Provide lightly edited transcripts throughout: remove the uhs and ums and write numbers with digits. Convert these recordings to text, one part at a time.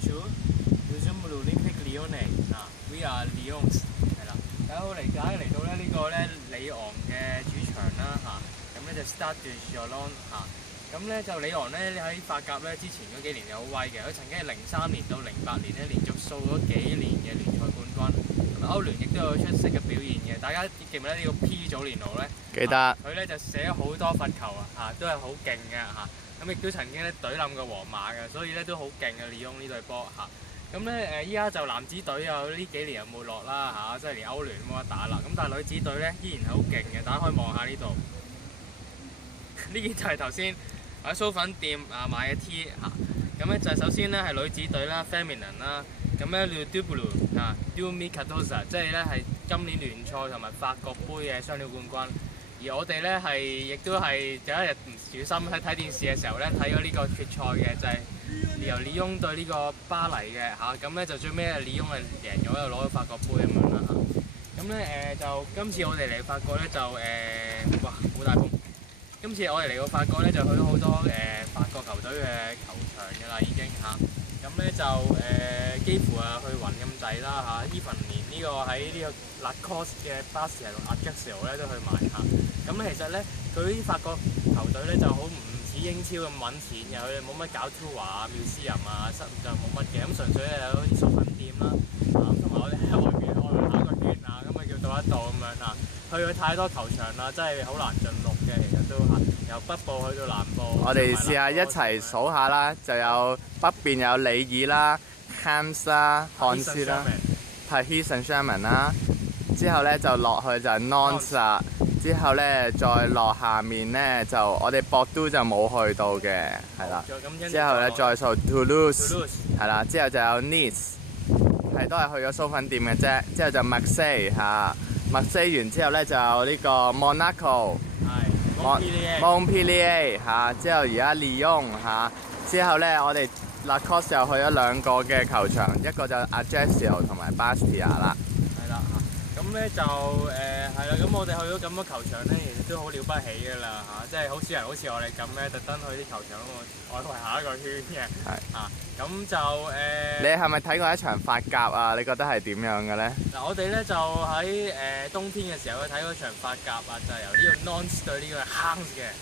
Bonjour, nous sommes l'Olympique Lyonnais We are Lyons 係啦。大家好，嚟到咧呢個咧里昂嘅主場啦咁咧就 Stade de Gerland 咁咧就里昂咧喺法甲咧之前嗰幾年就好威嘅，佢曾經係03年到08年咧連續掃咗幾年嘅聯賽冠軍，咁歐聯亦都有出色嘅表現嘅。大家記唔記得呢個 P 祖連奴咧？記得。佢咧就射咗好多罰球都係好勁嘅咁亦都曾經咧隊冧過皇馬嘅，所以咧都好勁嘅利翁呢隊波咁咧依家就男子隊呢幾年又冇落啦即係連歐聯都冇得打啦。咁但係女子隊咧依然係好勁嘅，大家可以望下呢度。呢件就係頭先喺酥粉店買嘅 T 咁咧就首先咧係女子隊啦 ，Feminine 啦，咁咧叫 Double Double 即係咧係今年聯賽同埋法國杯嘅雙料冠軍。而我哋咧亦都係有一日唔小心喺睇電視嘅時候咧睇咗呢個決賽嘅，就係、由里翁對呢個巴黎嘅咁咧就最尾里翁係贏咗，又攞咗法國杯咁樣啦咁咧就今次我哋嚟法國咧就哇好大風！今次我哋嚟到法國咧就去咗好多法國球隊嘅球場㗎啦已經咁咧就幾乎去暈咁滯啦even連呢個喺呢個 Lacoste 嘅巴士同 Ajaccio 咧都去買咁其實咧佢啲法國球隊咧就好唔似英超咁揾錢嘅，佢哋冇乜搞 tour museum 就冇乜嘅，咁純粹有啲酥粉店啦同埋我哋喺外邊行個圈咁咪叫到一度咁樣去咗太多球場啦，真係好難盡錄嘅，其實都由北部去到南部。我哋試下一齊數下啦，就有北邊有里爾啦、Reims 啦、漢斯啦、Paris Saint-Germain 啦，之後咧就落去就係 Nantes 啦，之後咧再落下面咧就我哋博都就冇去到嘅，係啦。之後咧再數 Toulouse 係啦，之後就有 Nice 係都係去咗酥粉店嘅啫，之後就 Marseille Marseille 完之後咧就有呢個 Monaco、Montpellier 之後而家利翁之後咧我哋 Lacoste 又去咗兩個嘅球場，一個就 Ajaccio 同埋 Bastia 啦。係啦咁咧就係啦，咁我哋去咗咁多球場咧，其實都好了不起㗎啦即係好少人好似我哋咁咧，特登去啲球場外圍下一個圈嘅。係咁就你係咪睇過一場法甲啊？你覺得係點樣嘅咧？嗱，我哋咧就喺冬天嘅時候去睇嗰場法甲就係由呢個 Nantes 對呢個 Reims 嘅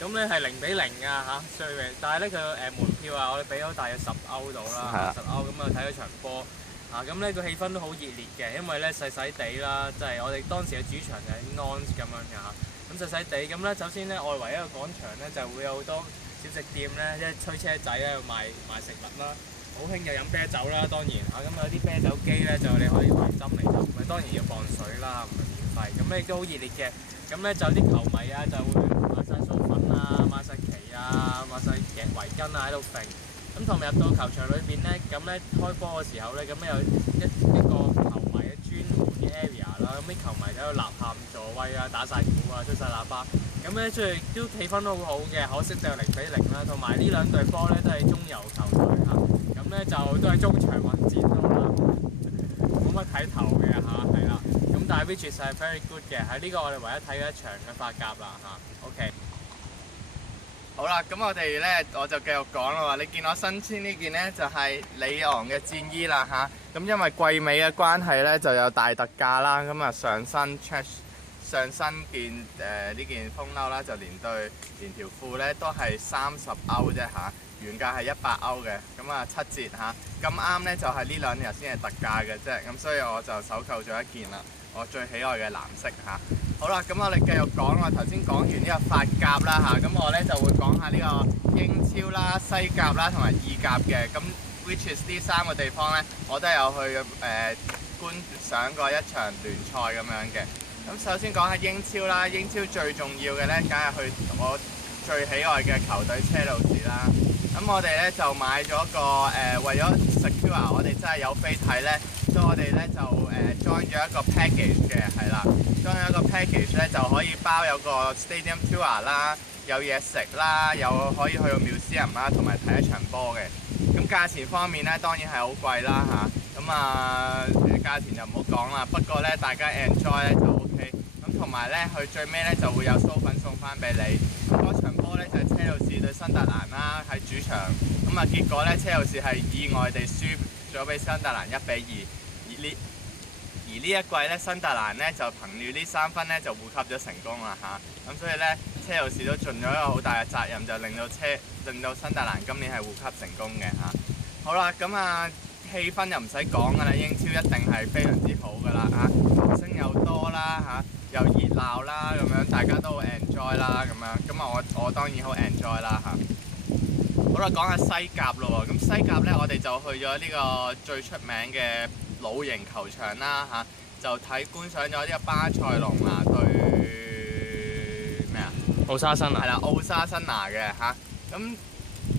咁咧係0-0最尾，但係咧佢門票我哋俾咗大約10歐到啦，10歐咁睇咗場波咁咧個氣氛都好熱烈嘅，因為咧細細地啦，即係我哋當時嘅主場就喺 Nantes 咁樣咁細細地咁咧，首先咧外圍一個廣場咧就會有好多小食店咧，即係推車仔喺度賣食物啦，好興就飲啤酒啦，當然咁有啲啤酒機咧就你可以買針嚟飲，當然要放水啦，唔係免費，咁咧亦都好熱烈嘅，咁咧就啲球迷就會買晒酥粉買晒旗買晒圍巾喺度揈，咁同埋入到球場裏邊咧，咁咧開波嘅時候咧，咁咧有一個球迷嘅專門嘅 area 啦，咁啲球迷喺度吶喊助威打晒鼓吹晒喇叭。咁咧，所以都氣氛都好好嘅，可惜就0-0啦。同埋呢兩隊波咧都係中游球隊咁咧就都係中場混戰啦，冇乜睇頭嘅係啦。咁但係 which is 係 very good 嘅，喺呢個我哋唯一睇嘅一場嘅法甲啦OK。好啦，咁我哋咧我就繼續講啦喎。你見我身穿呢件呢，就係里昂嘅戰衣啦咁因為季尾嘅關係咧就有大特價啦，咁上身件呢件風褸啦，就連條褲咧都係30歐啫原價係100歐嘅，咁7折咁啱咧就係呢2日先係特價嘅啫，咁所以我就手購咗一件啦，我最喜愛嘅藍色好啦，咁我哋繼續講啦，頭先講完呢個法甲啦咁我咧就會講下呢個英超啦、西甲啦同埋意甲嘅，咁 which is 呢3個地方咧，我都有去觀賞過一場聯賽咁樣嘅。咁首先講下英超啦，英超最重要嘅咧，梗係去我最喜愛嘅球隊車路士啦。咁我哋咧就買咗個為咗 secure 我哋真係有飛睇咧，所以我哋咧就join 咗一個 package 嘅，係啦，join 咗一個 package 咧就可以包有個 stadium tour 啦，有嘢食啦，有可以去到 museum 啦，同埋睇一場波嘅。咁價錢方面咧，當然係好貴啦價錢就唔好講啦，不過咧大家 enjoy 咧就 OK。咁同埋咧，佢最尾咧就會有酥粉送翻俾你。咁嗰場波咧就係車路士對新特蘭啦，喺主場。咁啊結果咧，車路士係意外地輸咗俾新特蘭1-2。而呢一季咧，新特蘭咧就憑住呢3分咧就護級咗成功啦嚇。咁所以咧，車路士都盡咗一個好大嘅責任，就令到新特蘭今年係護級成功嘅嚇。好啦，咁啊氣氛又唔使講噶啦，英超一定係非常之好噶啦嚇，球星又多啦嚇，又熱鬧啦咁樣，大家都好 enjoy 啦咁樣。咁啊我當然好 enjoy 啦嚇。好啦，講下西甲咯喎。咁西甲咧，我哋就去咗呢個最出名嘅老型球場啦嚇，就觀賞咗呢個巴塞隆拿對咩啊？奧沙辛拿。係啦，奧沙辛拿嘅嚇。咁呢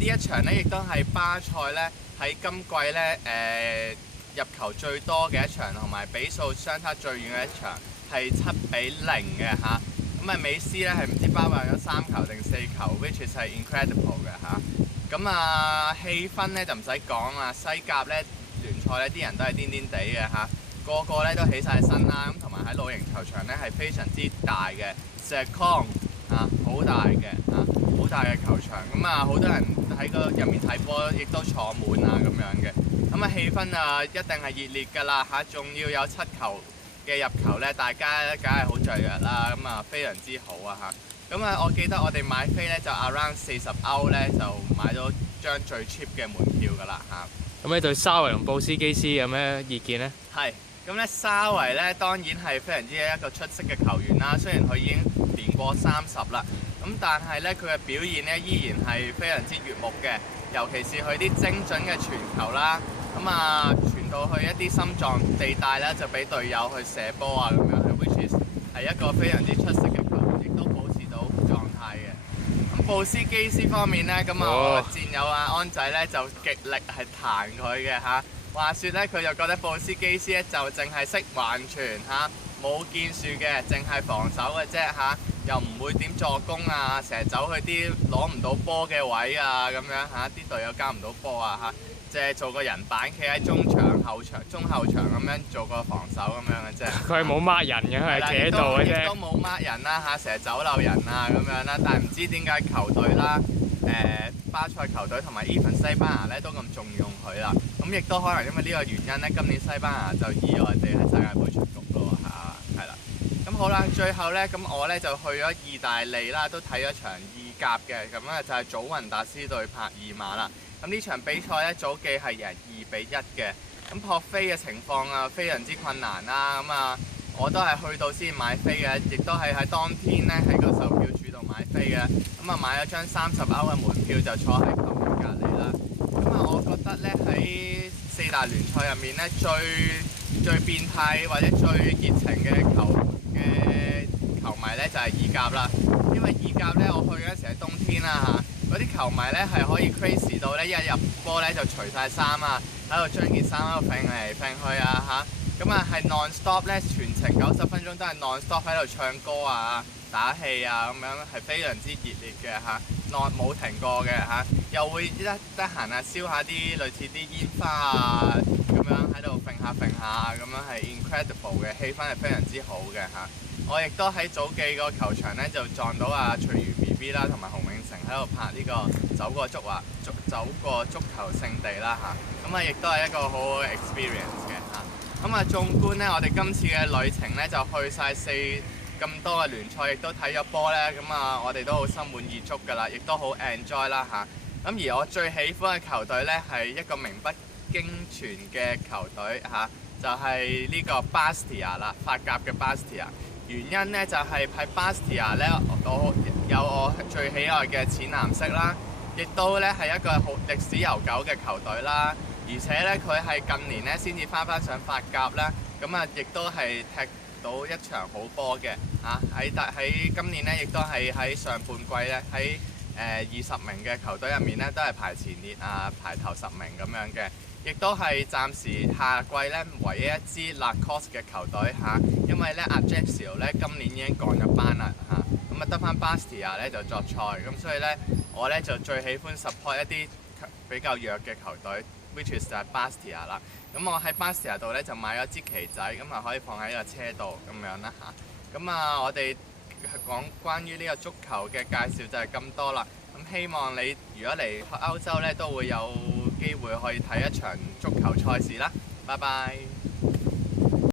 一場咧，亦都係巴塞咧喺今季咧入球最多嘅一場，同埋比數相差最遠嘅一場，係7-0嘅嚇。咁啊，美斯咧係唔知包辦咗3球定4球 ，which is 係 incredible 嘅嚇。咁啊，氣氛咧就唔使講啦，西甲咧聯賽咧啲人都係癲癲地嘅嚇，個個咧都起晒身啦，咁同埋喺老型球場咧係非常之大嘅，石礦嚇好大嘅嚇，好大嘅球場，咁啊好多人喺個入面睇波，亦都坐滿啊咁樣嘅，咁啊氣氛啊一定係熱烈㗎啦嚇，仲要有7球嘅入球咧，大家梗係好雀躍啦，咁啊非常之好啊嚇。咁啊，我記得我哋買飛咧就 around 40歐咧就買到張最 cheap 嘅門票㗎啦嚇。咁你對沙維同布斯基斯有咩意見呢？係，咁咧沙維咧當然係非常之一個出色嘅球員啦。雖然佢已經年過30啦，咁但係咧佢嘅表現咧依然係非常之悅目嘅，尤其是佢啲精準嘅傳球啦，咁啊傳到去一啲心臟地帶咧就俾隊友去射波啊咁樣，係 which is 係一個非常之出色嘅球員，亦都保持到狀態嘅。咁布斯基斯方面咧，咁啊我戰友啊安仔咧就極力係彈佢嘅嚇。話説咧，佢就覺得布斯基斯咧就淨係識橫傳嚇，冇建樹嘅，淨係防守嘅啫嚇，又唔會點助攻啊，成日走去啲攞唔到波嘅位啊咁樣嚇，啲隊友交唔到波啊嚇。即係做個人板，企喺中場、後場、中後場咁樣做個防守咁樣嘅啫。佢係冇 mark 人嘅，佢係企喺度嘅啫。亦都冇 mark 人啦嚇，成日走漏人啊咁樣啦。但係唔知點解球隊啦，巴塞球隊同埋 even 西班牙咧都咁重用佢啦。咁亦都可能因為呢個原因咧，今年西班牙就意外地喺世界盃出局咯嚇，係啦。咁好啦，最後咧，咁我咧就去咗意大利啦，都睇咗場意甲嘅，咁咧就係祖雲達斯對帕爾馬啦。咁呢場比賽咧，祖記係贏2-1嘅。咁撲飛嘅情況啊，非常之困難啦。咁啊，我都係去到先買飛嘅，亦都係喺當天咧喺個售票處度買飛嘅。咁啊，買咗張30歐嘅門票就坐喺球員隔離啦。咁啊，我覺得咧喺4大聯賽入面咧，最變態或者最熱情嘅球迷咧就係意甲啦。因為意甲咧，我去嗰陣時係冬天啦嚇。嗰啲球迷咧係可以 crazy 到咧，一入波咧就除晒衫啊，喺度將件衫喺度揈嚟揈去啊嚇，咁啊係 non stop 咧，全程90分鐘都係 non stop 喺度唱歌啊、打氣啊咁樣，係非常之熱烈嘅嚇冇停過嘅嚇，又會得閒啊燒下啲類似啲煙花啊咁樣喺度揈下咁樣，係 incredible 嘅氣氛係非常之好嘅嚇。我亦都喺祖記個球場咧就撞到阿徐如 BB 啦，同埋洪永城喺度拍呢個走過足球聖地啦嚇，咁啊亦都係一個好好嘅 experience 嘅嚇。咁啊，縱觀咧，我哋今次嘅旅程咧就去晒咁多嘅聯賽，亦都睇咗波咧，咁啊我哋都好心滿意足㗎啦，亦都好 enjoy 啦嚇。咁而我最喜歡嘅球隊咧係一個名不經傳嘅球隊嚇，就係呢個 Bastia 啦，法甲嘅 Bastia。原因咧就係喺 Bastia 咧，我有我最喜愛嘅淺藍色啦，亦都咧係一個好歷史悠久嘅球隊啦。而且咧佢係近年咧先至翻上法甲啦，咁啊亦都係踢到一場好波嘅嚇。喺今年咧亦都係喺上半季咧喺20名嘅球隊入面咧都係排前列啊，排頭10名咁樣嘅。亦都係暫時夏季咧唯一一支 Lacoste 嘅球隊嚇，因為咧Ajaccio咧今年已經降咗班啦嚇，咁啊得翻 Bastia 咧就作賽，咁所以咧我咧就最喜歡 support 一啲比較弱嘅球隊 ，which is 就係 Bastia 啦。咁我喺 Bastia 度咧就買咗支旗仔，咁啊可以放喺個車度咁樣啦嚇。咁啊我哋講關於呢個足球嘅介紹就係咁多啦。咁希望你如果嚟歐洲呢，都會有機會可以睇一場足球賽事啦。拜拜。